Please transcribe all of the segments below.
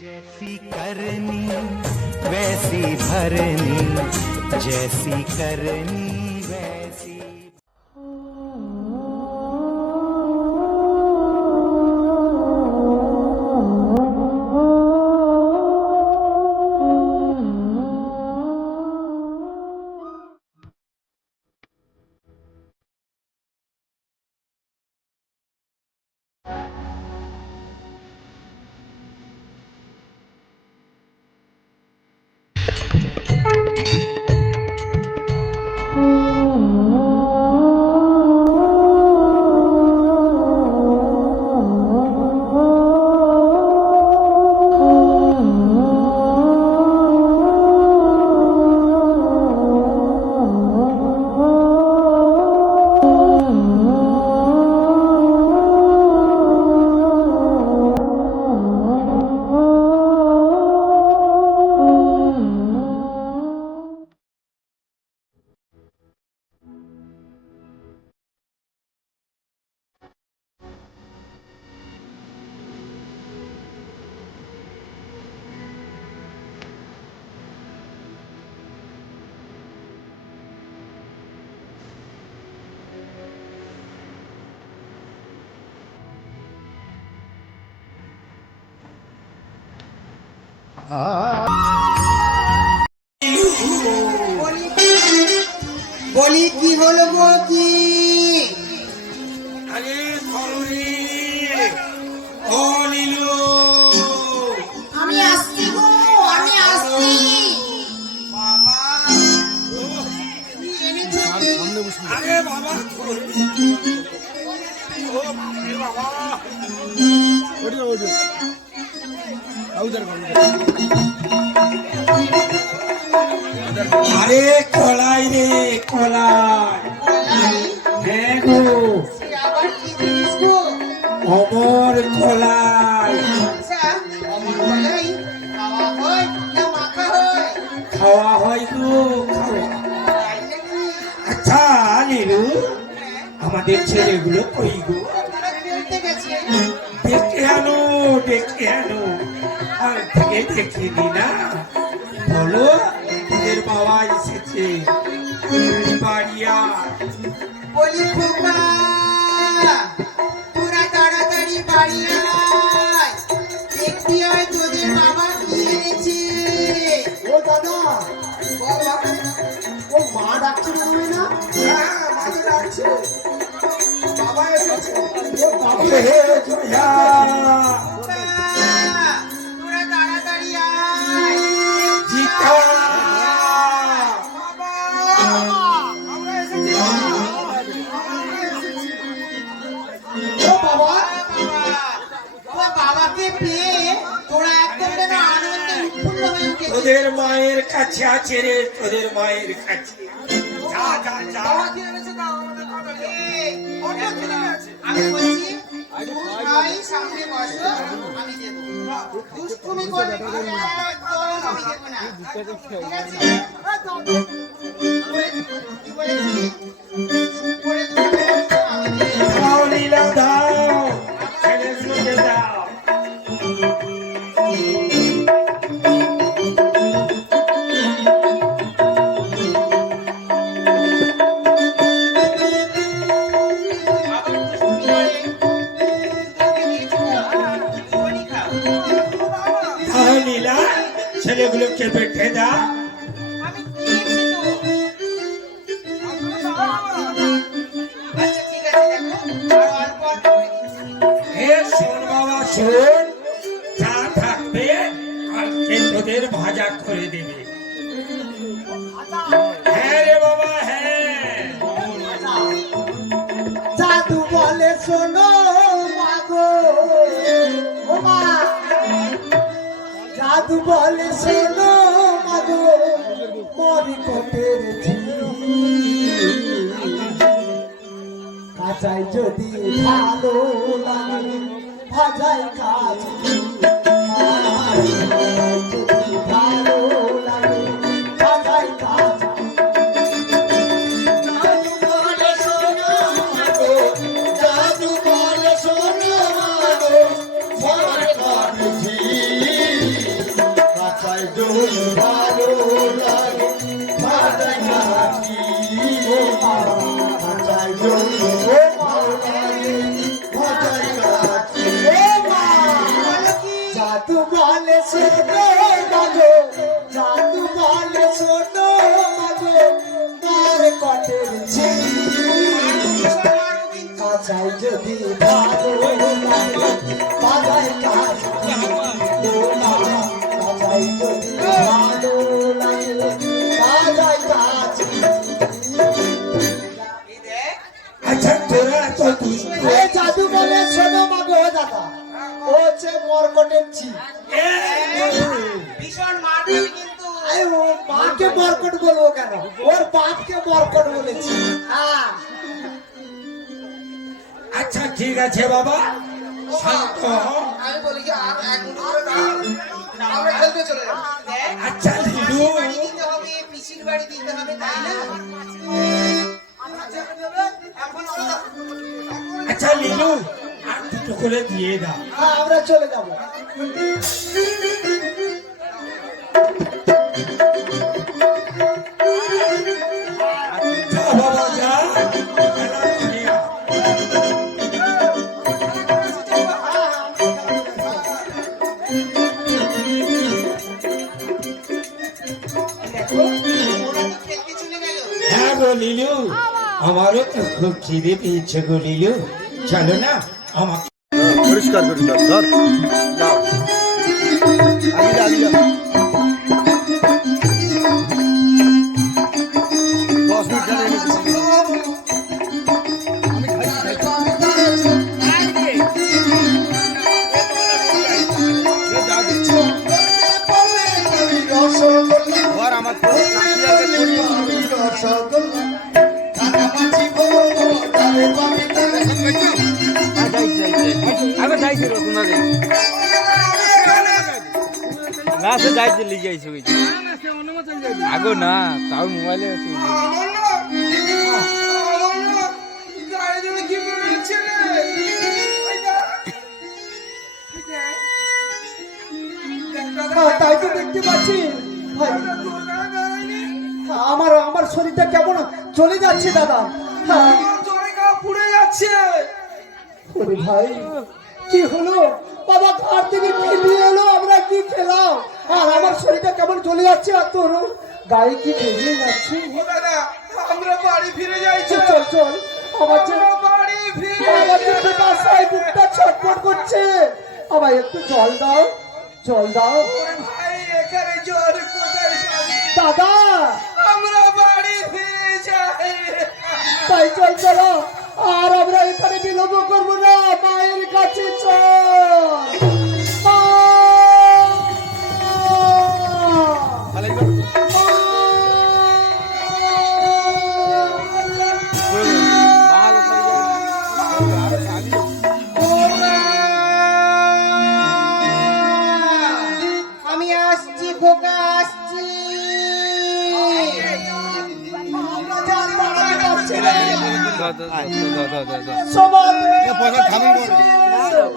जैसी करनी वैसी भरनी, जैसी करनी वैसी। বলি কি হলো গো? কি আরে ধরনি ও নীলু, আমি আসছি গো, আমি আসছি। বাবা কি এনেছো কি? আরে বাবা ধরনি ও বাবা বাবা আরে কলাই রে কলাই। হ্যাঁ গো, সে আবার কি জিনিস গো? অমর কলাই। আচ্ছা, অমর কলাই খাওয়া হয় না মাখা হয়? খাওয়া হয় গো, খাওয়া। তাই নাকি? আচ্ছা নীলু, আমাদের ছেলেগুলো কই গো? তারা খেলতে গেছে। ডেকে আনো, ডেকে আনো। আর থেকে দেখিনি না, বলো তোদের বাবা এসেছে বাড়িয়া। বলি খোকা, তোরা তাড়াতাড়ি বাড়ি আয়, দেখতে হয় তোদের বাবা কি এনেছে। ও দাদা, বাবা, ও মা ডাকছে না তুমি না? হ্যাঁ, মাকে ডাকছে। বাবা এসেছে। ও বাবা, হে জয়া, খোকা, তোরা তাড়াতাড়ি আয়। জিকা, ও বাবা, বাবাকে পেয়ে তোরা একদম যেন আনন্দে উৎফুল্ল হয়ে উঠেছে। তোদের মায়ের কাছে আছে রে, তোদের মায়ের কাছে। যা যা যা। আমি বলছি ভাই সামনে বসো, আমি দেবো। দুষ্টুমি করবে একদম আমি দেবো না, ঠিক আছে? কি বলেছি? চুপ করে তুমি বসো, আমি দেবো। দাও লীলা দাও, ছেলেগুলোকে দাও। দাও লীলা, ছেলেগুলোকে বেঁধে দাও। আমি দিয়েছি তো। আচ্ছা ঠিক আছে, দেখো আর অল্প অল্প করে দিচ্ছি। হে শোন বাবা শোন, যা থাকবে কালকে তোদের ভাজা করে দেবে। হ্যাঁ রে বাবা, হ্যাঁ। জাদু বলে শোনো মাগো, ও মা, জাদু বলে শোনো মাগো, মরি কোটের কাঁচাই যদি ভালো লাগে, ভাজাই কাজ যদি ভালো লাগে, ভাজাই কাজ। জাদু বলে শোনো মাগো, জাদু বলে শোনো মাগো, মরি কোটের শোনো মাগো তার কটের কাজাই যদি ভালো লাগে বাজায় কাজ কাজাই যদি ভালো লাগে বাজায় কাজ আচ্ছা তোরা তো এ জাদু বলে শোনো মাগো দাদা ও হচ্ছে মরকটের ছি ভীষণ মারবে কিন্তু আরে ও মাকে মরকট বলবো কেন ওর বাপকে মরকট বলেছি হ্যাঁ আচ্ছা ঠিক আছে বাবা শান্ত হও। আমি বলি কি আর এক মুঠো করে দাও আমরা খেলতে চলে যাবো দেখ আচ্ছা লিলু বাড়ি দিতে হবে পিসির বাড়ি দিতে হবে তাই না এখন আচ্ছা লিলু আর দুটো করে দিয়ে দাও হ্যাঁ আমরা চলে যাবো যা বাবা যা খেলা করে আয়। দেখো ওরা তো খেলতে চলে গেল হ্যাঁ গো লিলু আমারও তো খুব খিদে পেয়েছে গো লিলু চলো না আমাকে পরিষ্কার করি ধর ধর যাও আগে যা 10 মিনিট ধরে ঘর আমার তো আগে যাইছিল তোমাদের না সে যাইছে লিখে যাইছে আগো না তাও মোবাইলে আছে তাই তো দেখতে পাচ্ছি ভাই আমার আমার শরীরটা কেমন চলে যাচ্ছে দাদা হ্যাঁ পুড়ে যাচ্ছে ওরে ভাই কি হলো বাবা ঘর থেকে কি নিয়ে এলো আমরা কি খেলাম আর আমার শরীরটা কেমন চলে যাচ্ছে আর তোর গায়ে কি বেরিয়ে যাচ্ছে দাদা আমরা বাড়ি ফিরে যাইছি চল চল চল আমার যে বাড়ি ফিরে আমার যে বাসায় বুকটা ছটফট করছে আমায় একটু জল দাও ভাই এখানে জ্বর কোথায় পাবি? দাদা আমরা বাড়ি ফিরে যাই তাই চল চলো আর আমরা এখানে বিলম্ব করবো না মায়ের কাছে চল মা! আমি আসছি খোকা আসছি আমরা যার বাড়াতে পারছি না। দাদা সবার পয়সা খাবেন বলে জয়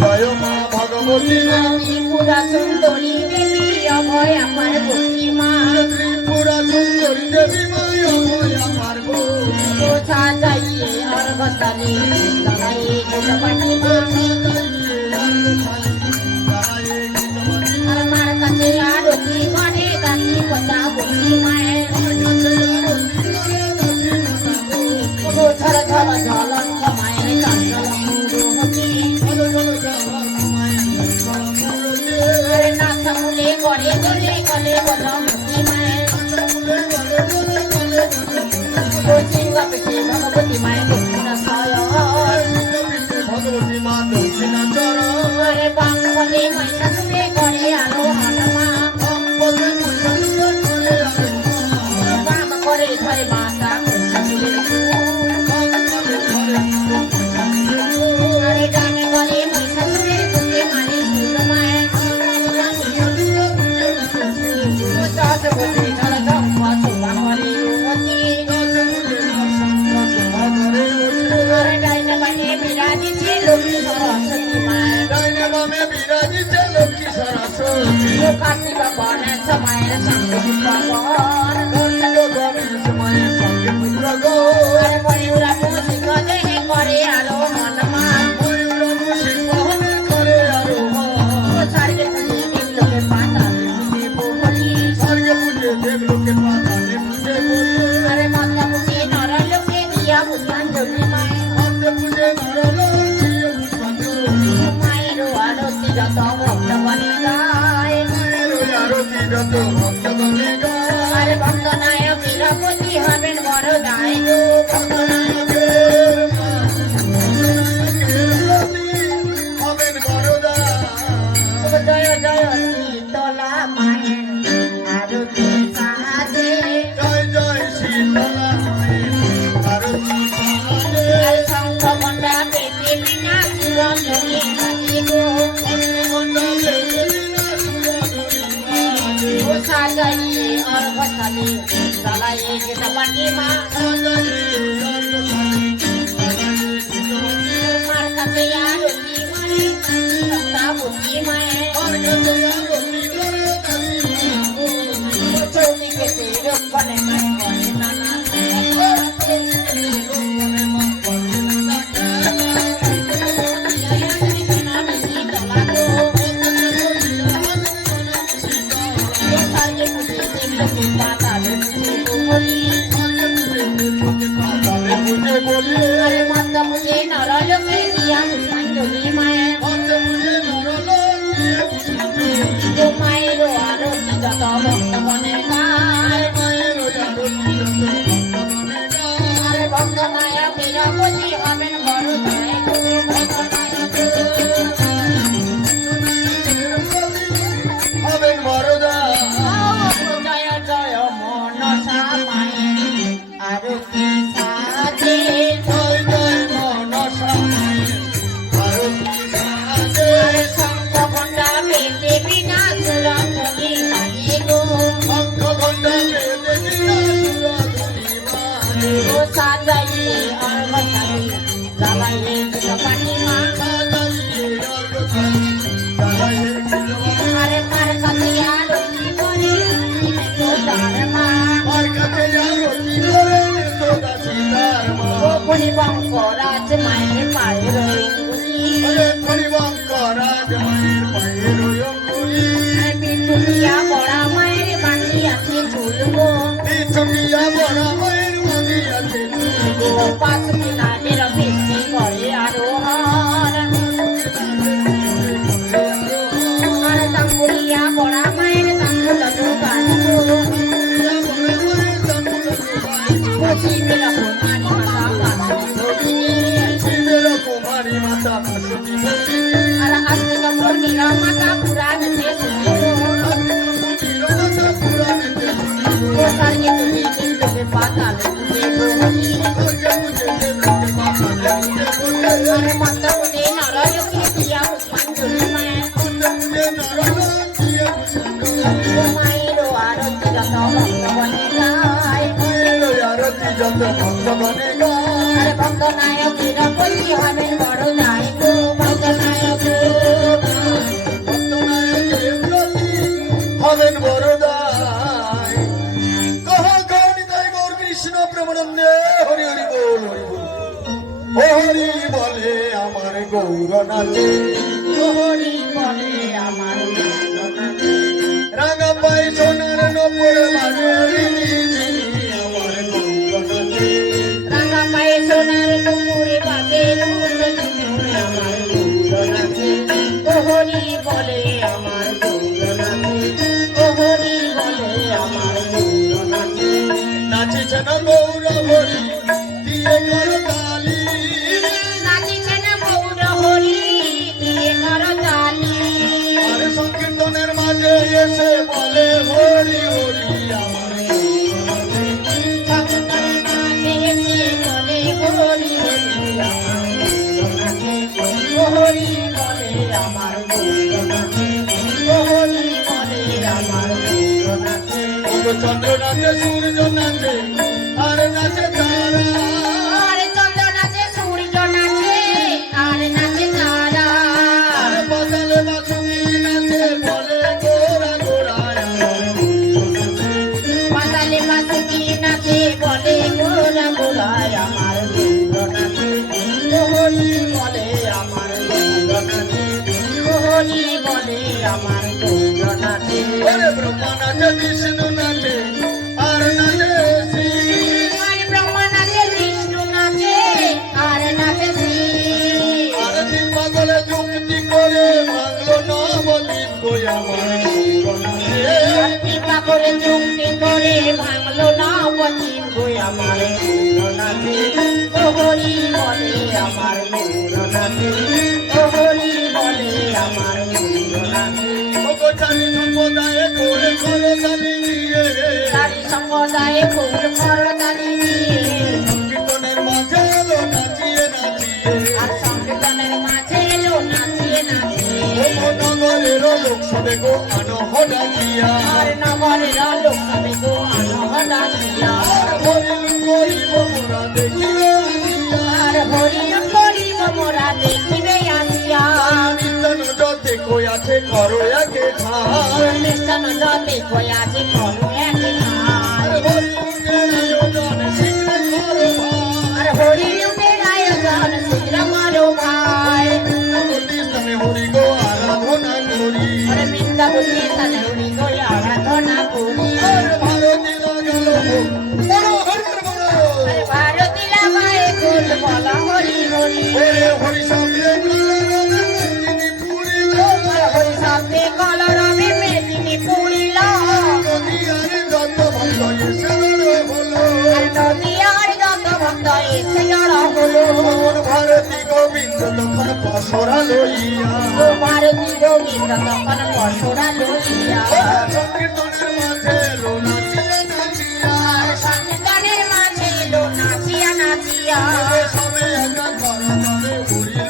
জয় মা ভগবতী মা ত্রিপুরা সুন্দরী দেবী অভয় আমার গতি মা ত্রিপুরা সুন্দরী দেবী মা অভয় আমার কোথা যাইয়ে অর্ঘস্থানে দাঁড়াইয়ে গোটাপাটি মা আমার কাছে আরতি করে গাছি কথা বলি মায়ের ঝর ঝর ঝলন্ত মায়ের চঞ্চল মুরুমতি নাথ মুলে গড়ে গলে গলে বলমতি মায়ের সিংহ পেটে ভগবতী মায়ের দক্ষিণ ভগবতী মা দক্ষিণা চরণ বাংলে মহিষাসুরে করে আলো হনুমা বাম করে ধরে মাতা ডানে করে মহিষাসুরের বুকে মারি সুরমায় দশ বছর ঝড় ধম্মা শোভা করে ডাইনে বাইনে বিরাজিছে লক্ষ্মী সরস্বতী মায় কার্তিক বনের সময়ের সঙ্গে ময়ূরা মুসিক দেহে করে আলো মনমা স্বর্গে পুজে দেবলোকে পাতালে পুজে বলি আরে মাতা পুজে নরলোকে দিয়া পুষ্পাঞ্জলি মায়ের মায়ের আরতি যত ভক্তগণে গায় আরে ভক্ত নায়ক বীরপতি হবেন বড় দায় জয় জয় শীতলা মায়ের আরতি সাজে শঙ্খ গন্ডা পেটে বিনা সুরঞ্জনী সাজে গো সাজাইয়ে অর্ঘস্থানে জ্বালাইয়ে গেটাপাটি মা মার কাছে আরতি মারে বুদ্ধি মায়ের চৌদিকে রক্ষণে মায়ের করে নানা আরে মাতা মুঝে নরলোকে দিয়া পুষ্পাঞ্জলি মায়ের মায়ের আরতি যত ভক্তগণে গায় আরে ভক্ত নায়ক বীরপতি হবেন বড় দায় জয় জয় মনসা মায়ের আরতি সাজে শঙ্খ ঘণ্টা পেটে বিনা সুরঞ্জনী সাজে গো সাজাইয়ে অর্ঘস্থানে জ্বালাইয়ে গেটাপাটি মা আরে মার কাছে আরতি করে মা গোপনী বঙ্ক রাজ মায়ের পায়ের বিটুলিয়া বড়া মায়ের বাঁধি আছে ঝুলবো পাঁচ কিনারের বৃষ্টি করে আরোহণ আর তাঙ্গুলিয়া বড়া মায়ের তাঙ্গুল গানবো শিবের কুমারী মাতা আর আজকে নম্বর নীলা মাতা পুরাণ সারিয়ে তুলে দিলে পাতালে মাতা মুঝে নরলোকে দিয়া পুষ্পাঞ্জলি মায়ের মায়ের আরতি যত ভক্তগণে গায় আরে ভক্ত নায়ক বীরপতি হবেন বড় দায় গো ভক্ত নায়ক বলে আমার গৌর নাচে হরি বলে আমার গৌর নাচে রাঙা পাই সোনার নপুর লাগে আমার গৌর নাচে রাঙা পায়ে সোনার নুপুরে বাজে আমার গৌর নাচে হরি বলে আমার গৌর নাচে হরি বলে আমার গৌর নাচে নাচিছে না গৌর হরি দিয়ে কর কালী নাচিছে না গৌর হরি দিয়ে কর তালি আর সংকীর্তনের মাঝে এসে বলে হরি হরি আমার চন্দ্র নাচে সূর্য নাচে আর নাচে তারা আর বদলে বাসুকি নাচে বলে গোরা গোরায় আমার গৌর নাচে ওরে ব্রহ্মা নাচে বিষ্ণু নাচে আর নাচে শ্রী ব্রহ্মা নাচে বিষ্ণু নাচে আর নাচে শ্রী আর দিন পাগলে যুক্তি করে ভাঙলো নবদ্বীপ কই আমার গৌর নাচে কৃপা করে চুক্তি করে ভাঙলো না পথিম গই আমার গৌর নাচে হরি বলে আমার গৌর নাচে হরি বলে আমার গৌর নাচে ভগবান সম্প্রদায়ে করে করে দানি দিয়ে তারি সম্প্রদায়ে ফুল খরদানি দিয়ে কীর্তনের মাঝে এলো নাচিয়ে নাচিয়ে আর সংকীর্তনের মাঝে এলো নাচিয়ে নাচিয়ে নগরের লোক সবে গো আনহ ডাকিয়া আর নগরের লোক সবে গো আনহ ডাকিয়া আর হরিল করিব মোরা দেখিবে আসিয়া আর হরিণ করিব মোরা দেখিবে আসিয়া নিত্যন যতে কই আছে করো একে ঠাই নিষ্ঠন যতে কয়াছে করু এক আর হরিলের আয়োজন শীঘ্র করো ভাই আর হরিণের আয়োজন শীঘ্র করো ভাই প্রতিষ্ঠানে হরি গো আরাধনা করি আর বৃন্দাবতী স্থানে হরি গো আরাধনা করি আর ভারতী লাগালো বড় হরির বড় আর ভারতী লাগায় ফুল বলা হরি হরি ওরে হরি সামনে তিনি পুরিল আর হরি সাথে কলরবে মেদিনী পুরিল নদী আর যত ভক্ত এসে হলো আর নদী আর যত ভক্ত এসে জড়ো হলো মন ভারতী গোবিন্দ তখন পসরা লইয়া ও ভারতী গোবিন্দ তখন বসরা লইয়া সংকীর্তনের মাঝে এলো নাচিয়ে নাচিয়া আর সংকীর্তনের মাঝে এলো নাচিয়া নাচিয়া সবে একা করা যাবে হরিলু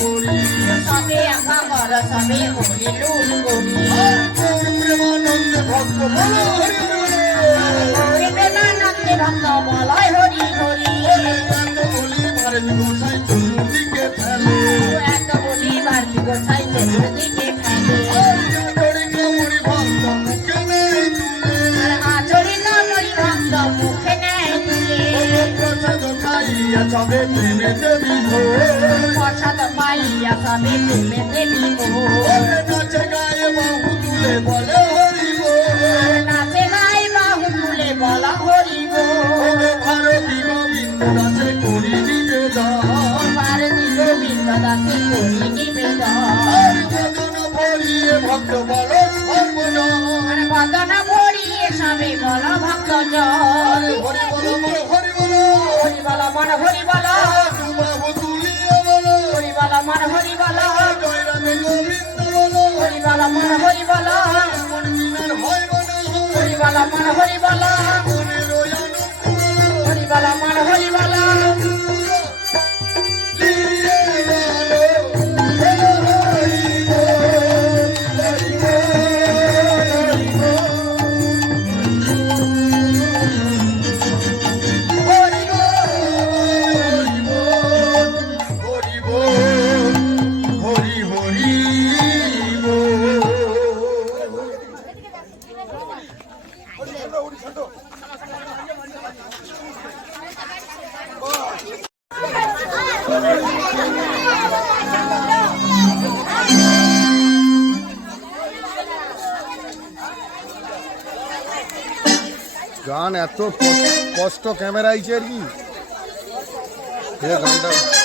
করি সবে আঁকা ঘর সবে হরিলুল করি গৌর প্রেমানন্দে ভক্ত বলো হরি হরি প্রেমানন্দে ভক্ত বলয় হরি হরি এত বলি ভারতী গোসাই চতুর্দিকে ফেলে এত বলি ভারতী গোসাই চতুর্দিকে ফেলে আচরিত মুড়ি ভক্ত মুখে নেই তুলে আর আচরিত মরি ভক্ত মুখে নেয় তুলে প্রসাদ খাইয়া সবে প্রেমেতে বিভোর প্রসাদ পাইয়া সবে প্রেমে দেবী নাচে গায়ে বাহু তুলে বলে হরিব আর নাচে গাই বাহু তুলে বলা হরি গো ভারতী গোবিন্দ নাচে করি নিবেদন ভারতী গোবিন্দ দাসে করি নিবেদন আর ভজন ভরিয়ে ভক্ত বল সর্বজন আর বদন ভরিয়ে সবে বল ভক্ত আর হরি বল মন হরি বল হরি বল মন হরি বল দু বাহু তুলিয়ে বল হরি বল মন হরি বল জয় রাধে গোবিন্দ বল হরি বল মন হরি বল মন মিনার হয় বল হরি বল মন হরি বল মনের অনুকূল হরি বল মন হরি বল লিয়ে গেল হরি বল গান এত কষ্ট ক্যামেরা আইছে আর কি গানটা